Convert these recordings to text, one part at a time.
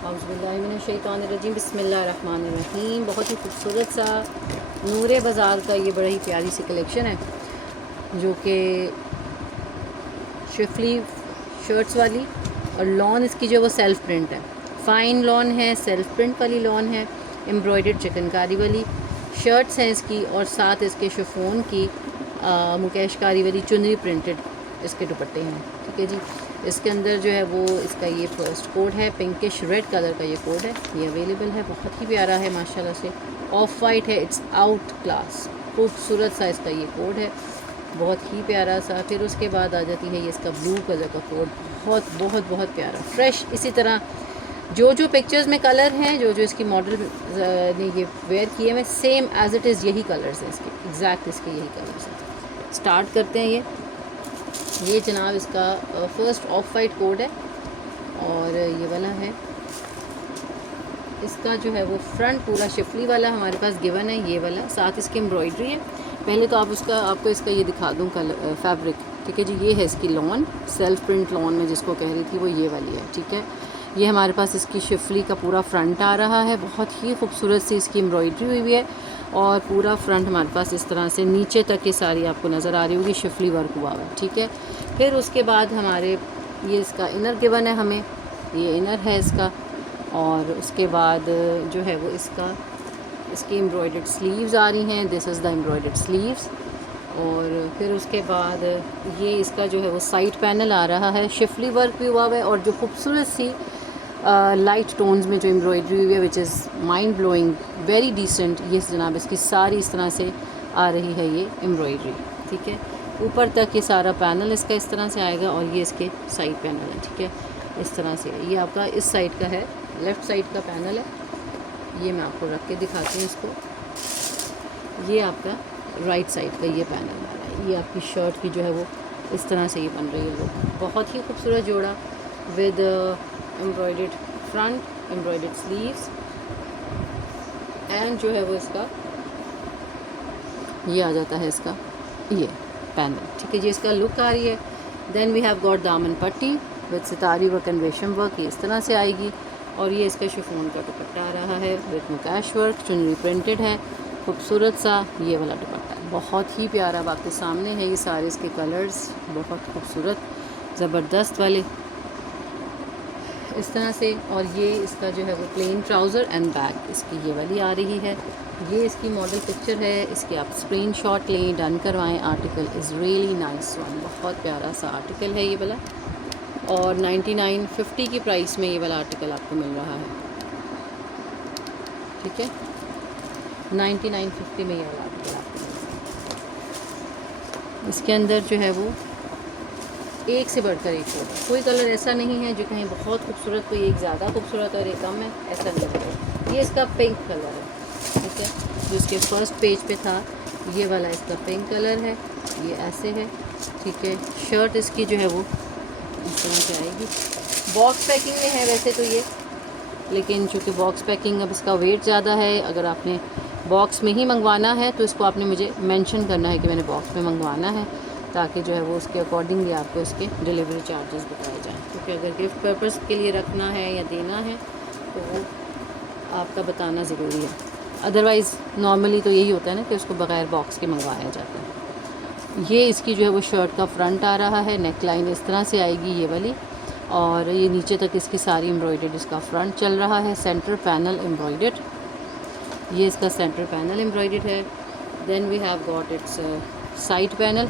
औज़ुबिल्लाहिमिनश्शैतानिर्रजीम बिस्मिल्लाहिर्रहमानिर्रहीम। बहुत ही खूबसूरत सा नूरे बाज़ार का ये बड़ा ही प्यारी सी कलेक्शन है जो कि शिफली शर्ट्स वाली, और लॉन इसकी जो है वो सेल्फ़ प्रिंट है, फ़ाइन लॉन है, सेल्फ़ प्रिंट वाली लॉन है, एम्ब्रॉयडर्ड चिकनकारी वाली शर्ट्स हैं इसकी, और साथ इसके शिफॉन की मुकेशकारी वाली चुनरी प्रिंटेड इसके दुपट्टे हैं। ठीक है जी। इसके अंदर जो है वो इसका ये फर्स्ट कोड है, पिंकिश रेड कलर का ये कोड है, ये अवेलेबल है। बहुत ही प्यारा है माशाल्लाह से, ऑफ वाइट है, इट्स आउट क्लास, खूबसूरत सा इसका ये कोड है, बहुत ही प्यारा सा। फिर उसके बाद आ जाती है ये इसका ब्लू कलर का कोड, बहुत बहुत बहुत प्यारा फ्रेश। इसी तरह जो जो पिक्चर्स में कलर हैं, जो जो इसकी मॉडल ने ये वेयर किए हैं, सेम एज़ इट इज़ यही कलर्स हैं इसके, एग्जैक्ट इसके यही कलर्स हैं। स्टार्ट करते हैं। ये जनाब इसका फर्स्ट ऑफ वाइट कोड है, और ये वाला है इसका जो है वो फ्रंट पूरा शिफली वाला हमारे पास गिवन है, ये वाला, साथ इसकी एम्ब्रॉयडरी है। पहले तो आपको इसका ये दिखा दूँ कलर फैब्रिक। ठीक है जी। ये है इसकी लॉन, सेल्फ प्रिंट लॉन में जिसको कह रही थी वो ये वाली है। ठीक है। ये हमारे पास इसकी शिफली का पूरा फ्रंट आ रहा है, बहुत ही खूबसूरत सी इसकी एम्ब्रॉयडरी हुई हुई है, और पूरा फ्रंट हमारे पास इस तरह से नीचे तक ये सारी आपको नज़र आ रही होगी, शिफली वर्क हुआ हुआ है। ठीक है। फिर उसके बाद हमारे ये इसका इनर गिवन है हमें, ये इनर है इसका, और उसके बाद जो है वो इसकी एम्ब्रॉयडर्ड स्लीव्स आ रही हैं, this is the embroidered sleeves. और फिर उसके बाद ये इसका जो है वो साइड पैनल आ रहा है, शिफली वर्क भी हुआ हुआ है, और जो खूबसूरत सी लाइट टोन्स में जो एम्ब्रॉयडरी हुई है, which is mind blowing, very decent. ये जनाब इसकी सारी इस तरह से आ रही है ये एम्ब्रॉयडरी। ठीक है। ऊपर तक ये सारा पैनल इसका इस तरह से आएगा, और ये इसके साइड पैनल है। ठीक है। इस तरह से ये आपका इस साइड का है, लेफ़्ट साइड का पैनल है। ये मैं आपको रख के दिखाती हूँ इसको। ये आपका राइट साइड का ये पैनल आ रहा है। ये आपकी शर्ट की जो है वो इस तरह से ये बन रही है लुक, बहुत ही खूबसूरत जोड़ा, with embroidered front, embroidered sleeves, and जो है वो इसका ये आ जाता है इसका ये पैनल। ठीक है जी। इसका लुक आ रही है। देन वी हैव गॉट दामन पट्टी विद सितारी वर्क एंड रेशम वर्क, ये इस तरह से आएगी, और ये इसका शिफॉन का दुपट्टा आ रहा है विद मुकाश वर्क, चुनरी प्रिंटेड है, खूबसूरत सा ये वाला दुपट्टा है, बहुत ही प्यारा। अब आपके सामने है ये सारे इसके कलर्स, बहुत खूबसूरत ज़बरदस्त वाले इस तरह से। और ये इसका जो है वो प्लेन ट्राउज़र एंड बैग इसकी ये वाली आ रही है। ये इसकी मॉडल पिक्चर है, इसकी आप स्क्रीनशॉट लें, डन करवाएं। Article is really nice one, बहुत प्यारा सा आर्टिकल है ये वाला, और 99.50 की प्राइस में ये वाला आर्टिकल आपको मिल रहा है। ठीक है। 99.50 में ये वाला आर्टिकल आपको मिल रहा है। इसके अंदर जो है वो एक से बढ़कर एक होगा, कोई कलर ऐसा नहीं है जो कहीं बहुत खूबसूरत, कोई एक ज़्यादा खूबसूरत और एक कम है, ऐसा नहीं है। ये इसका पिंक कलर है। ठीक है। जो इसके फर्स्ट पेज पे था ये वाला इसका पिंक कलर है, ये ऐसे है। ठीक है। शर्ट इसकी जो है वो इस तरह से आएगी, बॉक्स पैकिंग में है वैसे तो ये, लेकिन चूँकि बॉक्स पैकिंग अब इसका वेट ज़्यादा है, अगर आपने बॉक्स में ही मंगवाना है तो इसको आपने मुझे मेंशन करना है कि मैंने बॉक्स में मंगवाना है, ताकि जो है वो उसके अकॉर्डिंगली आपको इसके डिलीवरी चार्जेस बताए जाएँ। क्योंकि अगर गिफ्ट पर्पज़ के लिए रखना है या देना है तो वो आपका बताना ज़रूरी है, अदरवाइज़ नॉर्मली तो यही होता है ना कि उसको बग़ैर बॉक्स के मंगवाया जाता है। ये इसकी जो है वो शर्ट का फ्रंट आ रहा है, नेक लाइन इस तरह से आएगी ये वाली, और ये नीचे तक इसकी सारी एम्ब्रॉयडर्ड इसका फ्रंट चल रहा है, सेंटर पैनल एम्ब्रॉयडर्ड, ये इसका सेंटर पैनल एम्ब्रॉयडर्ड है। Then we have got its side panel,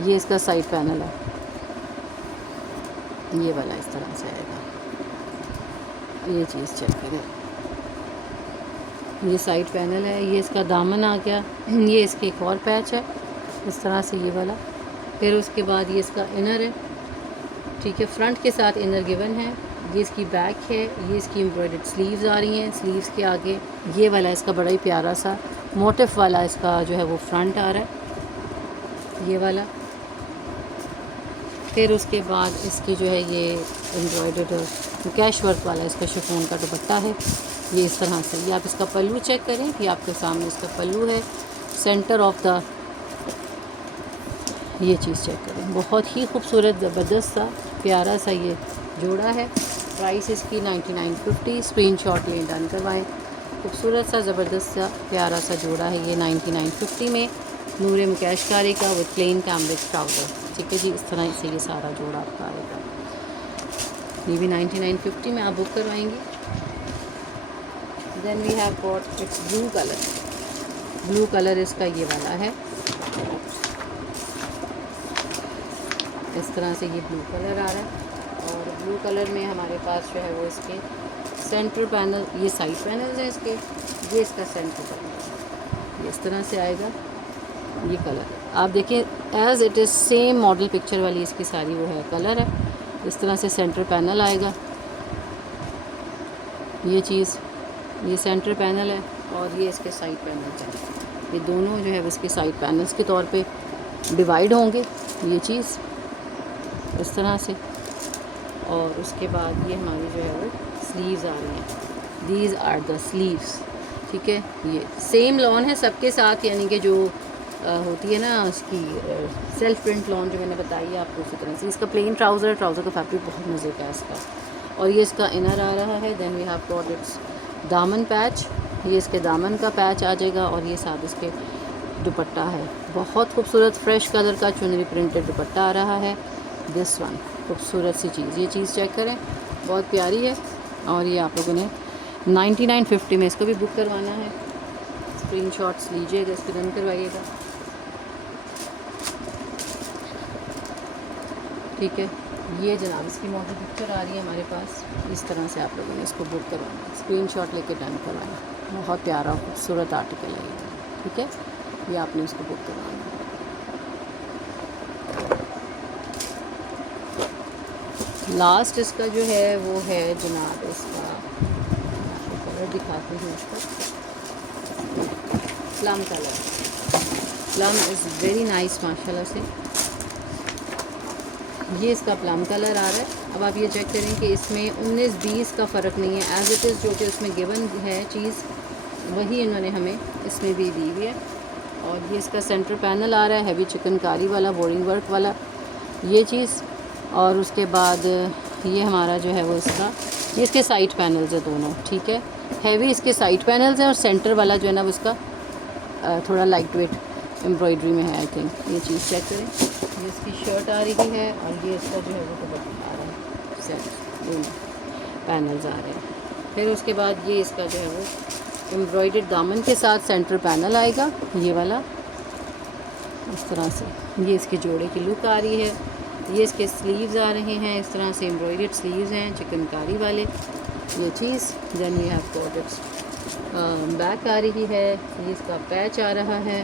ये इसका साइड पैनल है, ये वाला इस तरह से आएगा। ये चीज़ चेक करें, ये साइड पैनल है, ये इसका दामन आ गया, ये इसके एक और पैच है इस तरह से ये वाला। फिर उसके बाद ये इसका इनर है। ठीक है। फ्रंट के साथ इनर गिवन है। ये इसकी बैक है, ये इसकी एम्ब्रॉयडर्ड स्लीव्स आ रही हैं, स्लीव्स के आगे ये वाला इसका बड़ा ही प्यारा सा मोटिफ वाला इसका जो है वो फ्रंट आ रहा है, ये वाला। फिर उसके बाद इसकी जो है ये एम्ब्रॉयडर्ड कैश वर्क वाला इसका शिफॉन का दुपट्टा है, ये इस तरह से। ये आप इसका पल्लू चेक करें कि आपके सामने इसका पल्लू है, सेंटर ऑफ द, ये चीज़ चेक करें, बहुत ही खूबसूरत ज़बरदस्त सा प्यारा सा ये जोड़ा है। प्राइस इसकी 9950। स्क्रीनशॉट लें, डन करवाएं। खूबसूरत सा ज़बरदस्त सा प्यारा सा जोड़ा है ये 9950 में, नूर मुकैशकारी का विद प्लेन कैमरिक ट्राउज़र। ठीक है जी, इस तरह से ये सारा जोड़ा आपका आएगा। ये भी 9950 में आप बुक करवाएंगी। Then we have got it's blue colour. Blue colour इसका ये वाला है, इस तरह से ये ब्लू कलर आ रहा है। और ब्लू कलर में हमारे पास जो है वो इसके सेंटर पैनल, ये साइड पैनल्स हैं इसके, ये इसका सेंटर पैनल, ये इस तरह से आएगा। ये कलर आप देखिए as it is same model picture वाली इसकी सारी वो है कलर है। इस तरह से सेंटर पैनल आएगा, ये चीज़, ये सेंटर पैनल है और ये इसके साइड पैनल है। ये दोनों जो है इसके साइड पैनल्स के तौर पे डिवाइड होंगे, ये चीज़ इस तरह से। और उसके बाद ये हमारी जो है वो स्लीव्स आ रही हैं, दीज आर द स्लीव्स। ठीक है, ये सेम लॉन है सबके साथ, यानी कि जो होती है ना उसकी सेल्फ प्रिंट लॉन जो मैंने बताई है आपको, उसी तरह से। इसका प्लेन ट्राउज़र का फैब्रिक बहुत मज़े का है इसका। और ये इसका इनर आ रहा है। Then we have got its दामन पैच, ये इसके दामन का पैच आ जाएगा और ये साथ इसके दुपट्टा है। बहुत खूबसूरत फ्रेश कलर का चुनरी प्रिंटेड दुपट्टा आ रहा है। दिस वन खूबसूरत सी चीज़, ये चीज़ चेक करें, बहुत प्यारी है। और ये आप लोगों ने 9950 में इसको भी बुक करवाना है। स्क्रीनशॉट्स लीजिएगा, इसको रन करवाइएगा। ठीक है, ये जनाब इसकी मॉडल पिक्चर आ रही है हमारे पास। इस तरह से आप लोगों ने इसको बुक करवाना है, स्क्रीनशॉट लेके डन करवाना। बहुत प्यारा खूबसूरत आर्टिकल है ये। ठीक है, ये आपने इसको बुक करवाना है। लास्ट इसका जो है वो है जनाब इसका, कलर दिखाती हूँ इसका, plum colour. Plum is very nice माशाल्लाह से। ये इसका प्लम कलर आ रहा है। अब आप ये चेक करें कि इसमें 19-20 का फ़र्क नहीं है, एज़ इट इज़ जो कि उसमें गिवन है चीज़ वही इन्होंने हमें इसमें भी दी हुई है। और ये इसका सेंटर पैनल आ रहा है, हैवी चिकनकारी वाला, बोरिंग वर्क वाला, ये चीज़। और उसके बाद ये हमारा जो है वो इसका, ये इसके साइड पैनल्स है दोनों। ठीक है, हैवी इसके साइड पैनल्स हैं और सेंटर वाला जो है ना वो इसका थोड़ा लाइट वेट एम्ब्रॉयडरी में है आई थिंक। ये चीज़ चेक करें, ये इसकी शर्ट आ रही है और ये इसका जो है वो दुपट्टा आ रहा है, सेट दोनों पैनल्स आ रहे हैं। फिर उसके बाद ये इसका जो है वो एम्ब्रॉयडर्ड दामन के साथ सेंटर पैनल आएगा, ये वाला इस तरह से। ये इसके जोड़े की लुक आ रही है। ये इसके स्लीव्स आ रहे हैं, इस तरह से एम्ब्रॉयडर्ड स्लीव्स हैं चिकनकारी वाले, ये चीज़। Then we have got it's back आ रही है, ये इसका पैच आ रहा है,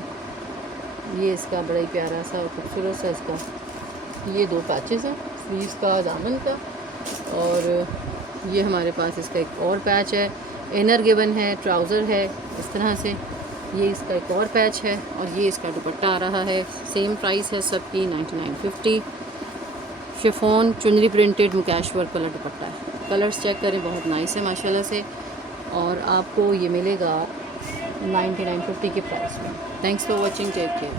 ये इसका बड़ा ही प्यारा सा खूबसूरत सा इसका ये दो पैचेस हैं, स्लीव्स का, दामन का। और ये हमारे पास इसका एक और पैच है, इनर गिवन है, ट्राउज़र है इस तरह से। ये इसका एक और पैच है और ये इसका दुपट्टा आ रहा है। सेम प्राइस है सबकी 9950। शिफॉन चुनरी प्रिंटेड मुकैश वर्क वाला दुपट्टा है। कलर्स चेक करें, बहुत नाइस है माशाल्लाह से। और आपको ये मिलेगा 9950 के प्राइस में। Thanks for watching, take care.